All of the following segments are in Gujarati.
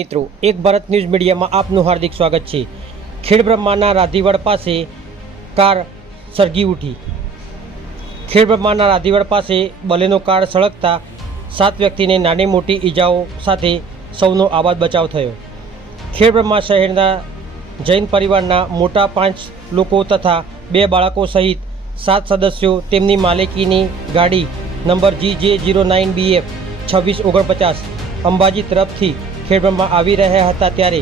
મિત્રો એક ભારત ન્યૂઝ મીડિયામાં આપનું હાર્દિક સ્વાગત છે। ખેડબ્રહ્માના રાધીવડ પાસે કાર સળગી ઉઠી। ખેડબ્રહ્માના રાધીવડ પાસે બલેનો કાર સળગતા 7 વ્યક્તિને નાની મોટી ઈજાઓ સાથે સૌનો આબાદ બચાવ થયો। ખેડબ્રહ્મા શહેરના જૈન પરિવારના મોટા 5 લોકો તથા 2 બાળકો સહિત 7 સદસ્યો તેમની માલિકીની ગાડી નંબર GJ09BF 2649 અંબાજી તરફથી ખેડબ્રહ્મા આવી રહ્યા હતા ત્યારે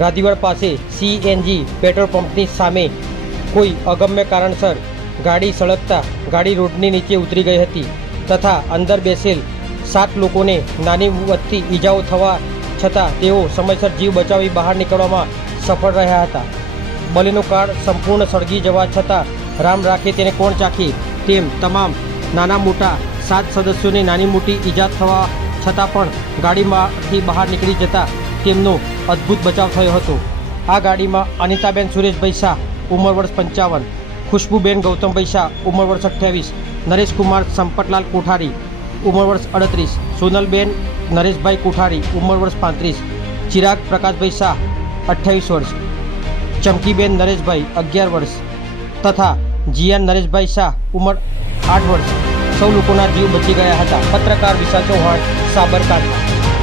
રાધીવડ પાસે CNG પેટ્રોલ પંપની સામે કોઈ અગમ્ય કારણસર ગાડી સળગતા ગાડી રોડની નીચે ઉતરી ગઈ હતી તથા અંદર બેસેલ 7 લોકોને નાની મોટી ઈજાઓ થવા છતાં તેઓ સમયસર જીવ બચાવી બહાર નીકળવામાં સફળ રહ્યા હતા। બલેનો કાર સંપૂર્ણ સળગી જવા છતાં રામ રાખે તેને કોણ ચાખે તેમ તમામ નાના મોટા 7 સદસ્યોને નાની મોટી ઈજા થવા છતાં પણ ગાડીમાંથી બહાર નીકળી જતા તેમનો અદ્ભુત બચાવ થયો હતો। આ ગાડીમાં અનિતાબેન સુરેશભાઈ શાહ ઉંમર વર્ષ 55, ખુશ્બુબેન ગૌતમભાઈ શાહ ઉંમર વર્ષ 28, નરેશકુમાર સંપતલાલ કોઠારી ઉંમર વર્ષ 38, સોનલબેન નરેશભાઈ કોઠારી ઉંમર વર્ષ 35, ચિરાગ પ્રકાશભાઈ શાહ 28 વર્ષ, ચમકીબેન નરેશભાઈ 11 વર્ષ તથા જીયાન નરેશભાઈ શાહ ઉંમર 8 વર્ષ સૌ લોકોના જીવ બચી ગયા હતા। પત્રકાર વિશાલ ચૌહાણ, સાબરકાંઠા।